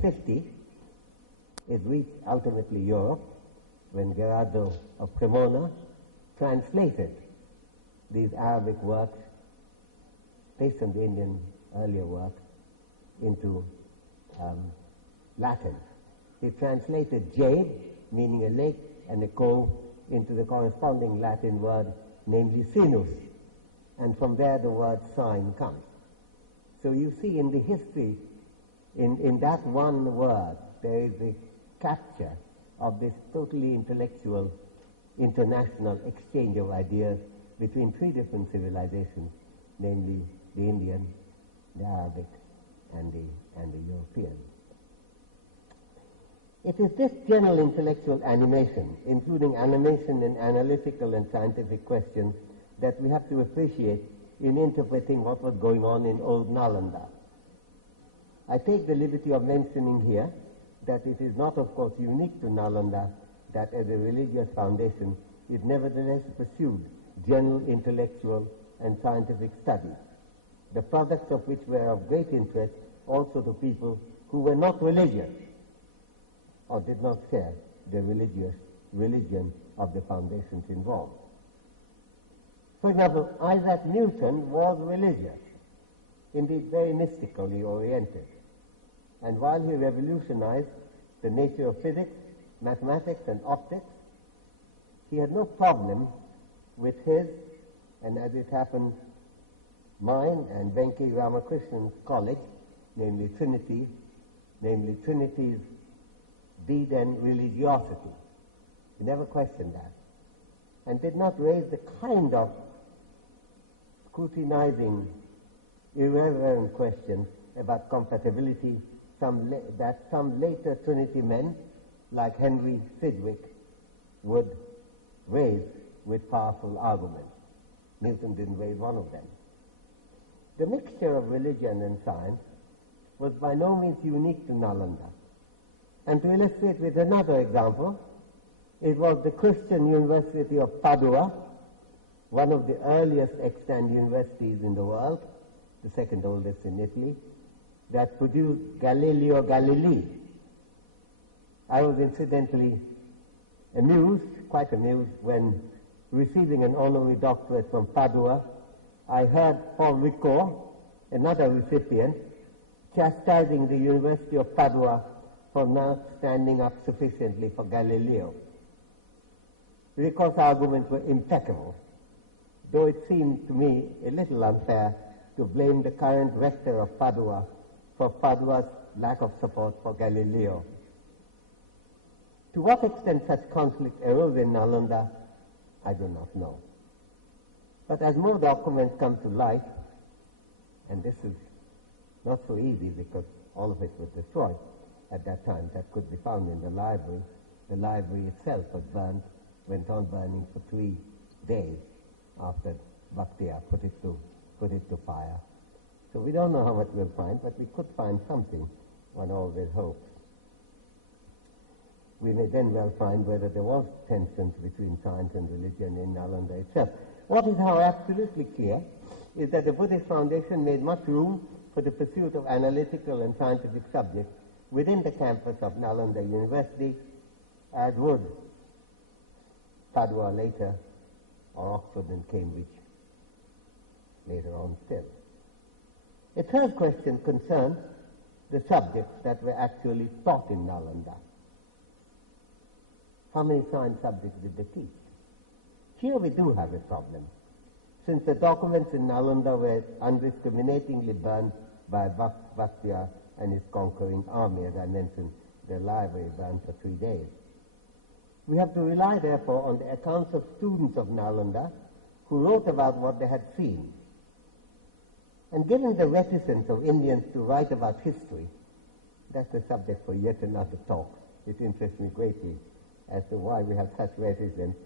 50, it reached ultimately Europe when Gerardo of Cremona translated these Arabic works based on the Indian earlier work into Latin. He translated jade, meaning a lake, and a cove into the corresponding Latin word, namely sinus, and from there the word sign comes. So you see in the history, in that one word, there is a capture of this totally intellectual international exchange of ideas between three different civilizations, namely the Indian, the Arabic, and the European. It is this general intellectual animation, including animation in analytical and scientific questions, that we have to appreciate in interpreting what was going on in old Nalanda. I take the liberty of mentioning here that it is not, of course, unique to Nalanda that as a religious foundation it nevertheless pursued general intellectual and scientific studies, the products of which were of great interest also to people who were not religious or did not share the religion of the foundations involved. For example, Isaac Newton was religious, indeed very mystically oriented, and while he revolutionized the nature of physics, mathematics, and optics, he had no problem with his, and as it happened, mine and Venki Ramakrishnan's college, namely Trinity's deed and religiosity. He never questioned that, and did not raise the kind of scrutinizing, irreverent questions about compatibility that some later Trinity men, like Henry Sidgwick, would raise with powerful arguments. Newton didn't raise one of them. The mixture of religion and science was by no means unique to Nalanda. And to illustrate with another example, it was the Christian University of Padua, one of the earliest extant universities in the world, the second oldest in Italy, that produced Galileo Galilei. I was incidentally quite amused, when receiving an honorary doctorate from Padua, I heard Paul Ricoeur, another recipient, chastising the University of Padua for not standing up sufficiently for Galileo. Ricoeur's arguments were impeccable, though it seemed to me a little unfair to blame the current rector of Padua for Padua's lack of support for Galileo. To what extent such conflict arose in Nalanda, I do not know. But as more documents come to light, and this is not so easy because all of it was destroyed at that time, that could be found in the library itself was burned, went on burning for 3 days after Bhaktiyar put it to fire. So we don't know how much we'll find, but we could find something, one always hopes. We may then well find whether there was tensions between science and religion in Nalanda itself. What is, however, absolutely clear is that the Buddhist Foundation made much room for the pursuit of analytical and scientific subjects within the campus of Nalanda University, as would Padua later, or Oxford and Cambridge later on still. A third question concerns the subjects that were actually taught in Nalanda. How many science subjects did they teach? Here we do have a problem, since the documents in Nalanda were undiscriminatingly burned by Bhaktiyar and his conquering army. As I mentioned, the library burned for 3 days. We have to rely, therefore, on the accounts of students of Nalanda who wrote about what they had seen. And given the reticence of Indians to write about history, that's a subject for yet another talk. It interests me greatly as to why we have such reticence.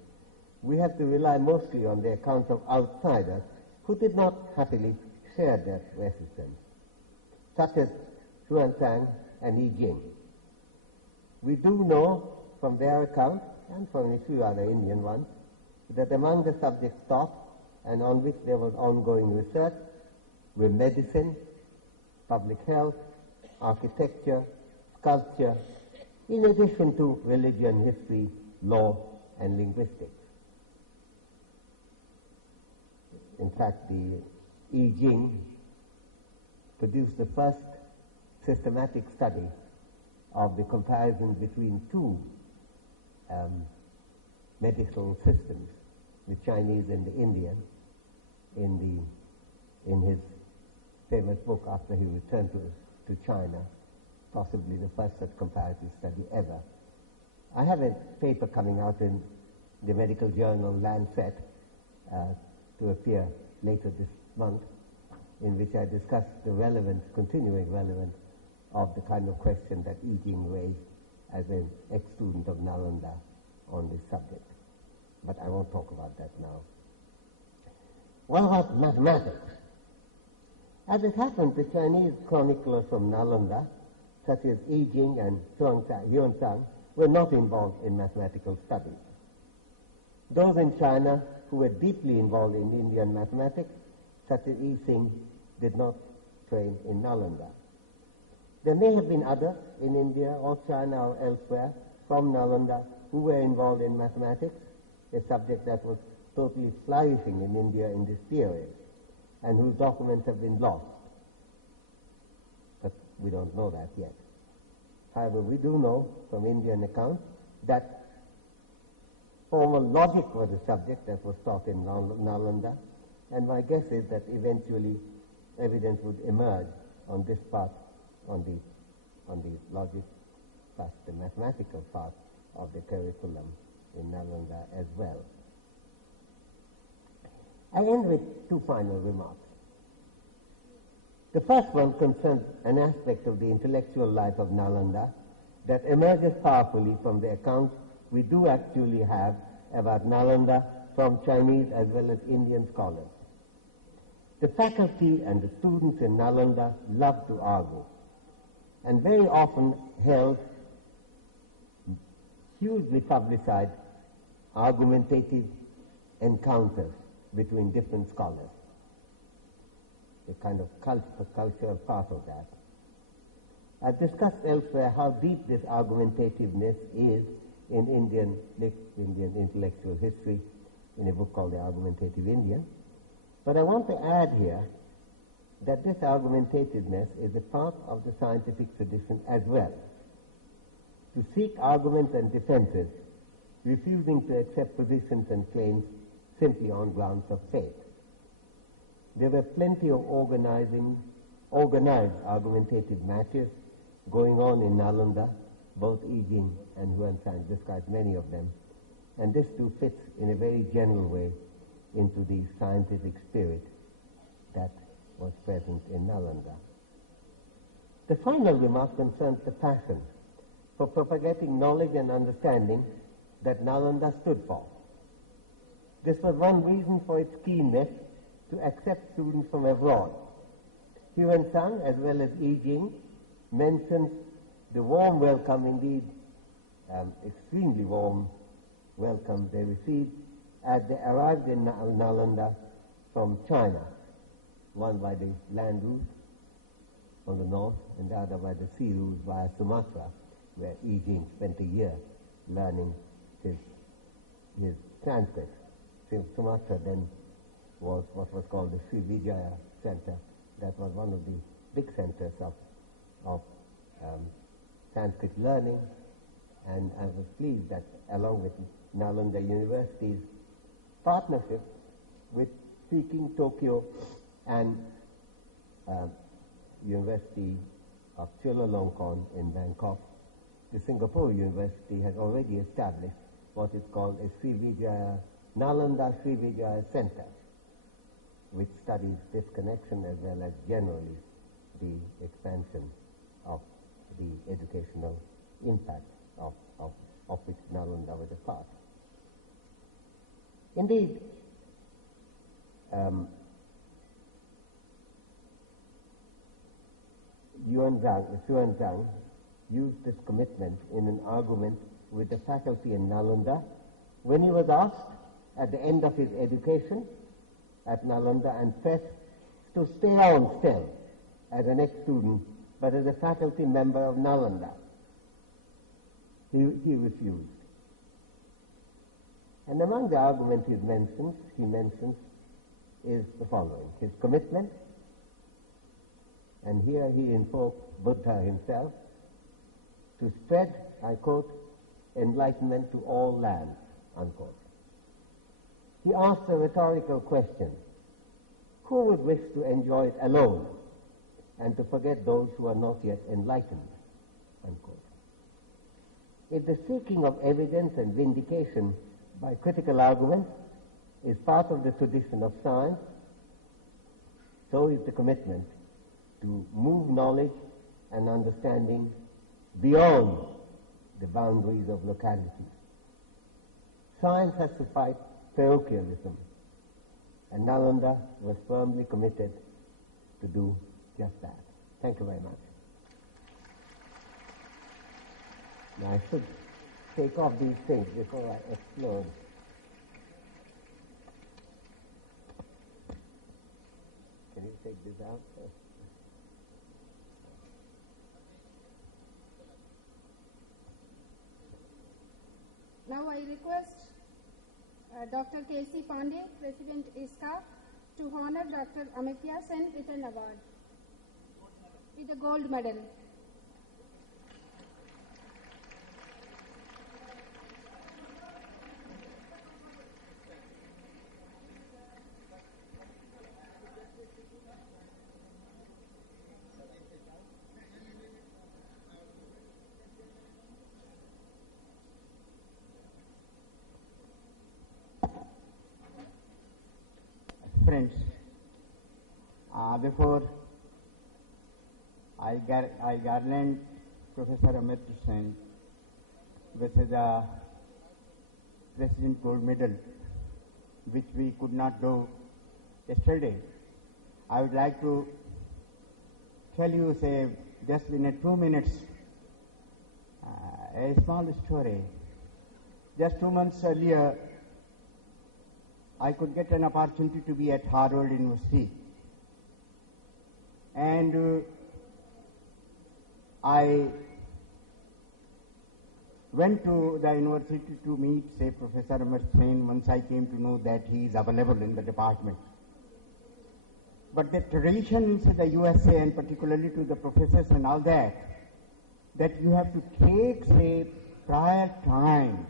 We have to rely mostly on the accounts of outsiders who did not happily share that reticence, such as Xuanzang and Yi Jing. We do know from their accounts, and from a few other Indian ones, that among the subjects taught and on which there was ongoing research were medicine, public health, architecture, sculpture, in addition to religion, history, law, and linguistics. In fact, the I Ching produced the first systematic study of the comparison between two medical systems, the Chinese and the Indian, in his famous book after he returned to China, possibly the first such comparative study ever. I have a paper coming out in the medical journal Lancet to appear later this month, in which I discuss the relevance, continuing relevance, of the kind of question that I Ching raised as an ex-student of Nalanda on this subject. But I won't talk about that now. What about mathematics? As it happened, the Chinese chroniclers from Nalanda, such as I Ching and Yuan-Tsang, were not involved in mathematical studies. Those in China who were deeply involved in Indian mathematics, such as I Ching, did not train in Nalanda. There may have been others in India or China or elsewhere from Nalanda who were involved in mathematics, a subject that was totally flourishing in India in this period, and whose documents have been lost. But we don't know that yet. However, we do know from Indian accounts that formal logic was a subject that was taught in Nalanda, and my guess is that eventually evidence would emerge on this part, on the logic plus the mathematical part of the curriculum in Nalanda as well. I end with two final remarks. The first one concerns an aspect of the intellectual life of Nalanda that emerges powerfully from the accounts we do actually have about Nalanda from Chinese as well as Indian scholars. The faculty and the students in Nalanda love to argue, and very often held hugely publicized argumentative encounters between different scholars. A kind of cultural part of that. I've discussed elsewhere how deep this argumentativeness is in Indian intellectual history in a book called The Argumentative Indian. But I want to add here that this argumentativeness is a part of the scientific tradition as well. To seek arguments and defenses, refusing to accept positions and claims simply on grounds of faith. There were plenty of organized argumentative matches going on in Nalanda. Both I Ching and Yuan-Tsang described many of them, and this too fits in a very general way into the scientific spirit that was present in Nalanda. The final remark concerns the passion for propagating knowledge and understanding that Nalanda stood for. This was one reason for its keenness to accept students from abroad. Yuan-Tsang, as well as I Ching, mentions the warm welcome, indeed extremely warm welcome they received as they arrived in Nalanda from China, one by the land route on the north and the other by the sea route via Sumatra, where I Ching spent a year learning his Sanskrit. Sumatra then was what was called the Srivijaya Center. That was one of the big centers of Sanskrit learning, and I was pleased that along with Nalanda University's partnership with Peking, Tokyo, and University of Chulalongkorn in Bangkok, the Singapore University has already established what is called a Nalanda Srivijaya Center, which studies this connection as well as generally the expansion of the educational impact of which Nalanda was a part. Indeed, Yuan-Tsang used this commitment in an argument with the faculty in Nalanda when he was asked at the end of his education at Nalanda and pressed to stay on still as an ex-student but as a faculty member of Nalanda. He refused. And among the arguments he mentions is the following: his commitment, and here he invokes Buddha himself, to spread, I quote, enlightenment to all lands, unquote. He asked a rhetorical question: who would wish to enjoy it alone and to forget those who are not yet enlightened, unquote. If the seeking of evidence and vindication by critical argument is part of the tradition of science, so is the commitment to move knowledge and understanding beyond the boundaries of locality. Science has to fight parochialism, and Nalanda was firmly committed to do just that. Thank you very much. Now I should take off these things before I explode. Can you take this out first? Now I request Dr. K.C. Pandey, President ISCA, to honor Dr. Amartya Sen with an award, with a gold medal. Friends, before I garland Professor Amartya Sen with the President Gold Medal, which we could not do yesterday, I would like to tell you, say, just in 2 minutes, a small story. Just 2 months earlier, I could get an opportunity to be at Harvard University, and I went to the university to meet, say, Professor Amartya Sen once I came to know that he is available in the department. But the traditions in the USA, and particularly to the professors and all that you have to take, say, prior time.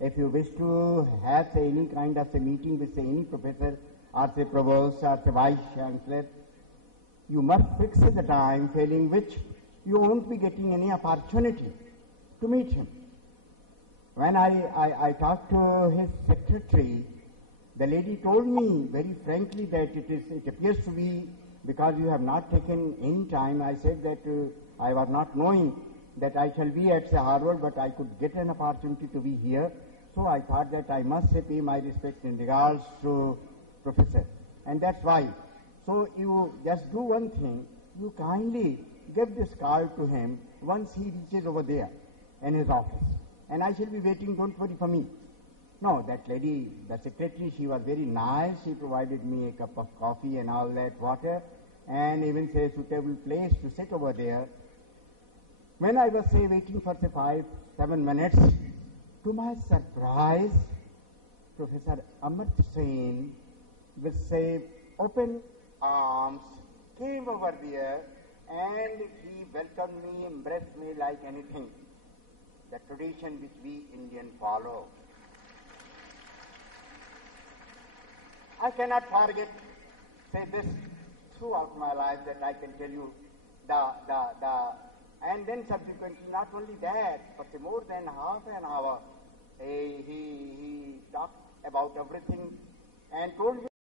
If you wish to have, say, any kind of a meeting with, say, any professor or, say, provost or, say, vice chancellor, you must fix the time, failing which you won't be getting any opportunity to meet him. When I talked to his secretary, the lady told me very frankly that it appears to be because you have not taken any time. I said that I was not knowing that I shall be at, say, Harvard, but I could get an opportunity to be here. So I thought that I must, say, pay my respect in regards to Professor. And that's why. So you just do one thing. You kindly give this card to him once he reaches over there in his office. And I shall be waiting, don't worry for me. No, that lady, the secretary, she was very nice. She provided me a cup of coffee and all that, water, and even, say, a suitable place to sit over there. When I was, say, waiting for, say, 5-7 minutes, to my surprise, Professor Amartya Sen, with, say, open arms, came over there and he welcomed me, embraced me like anything. The tradition which we Indians follow. I cannot forget, say, this throughout my life, that I can tell you and then subsequently, not only that, but more than half an hour, he talked about everything and told me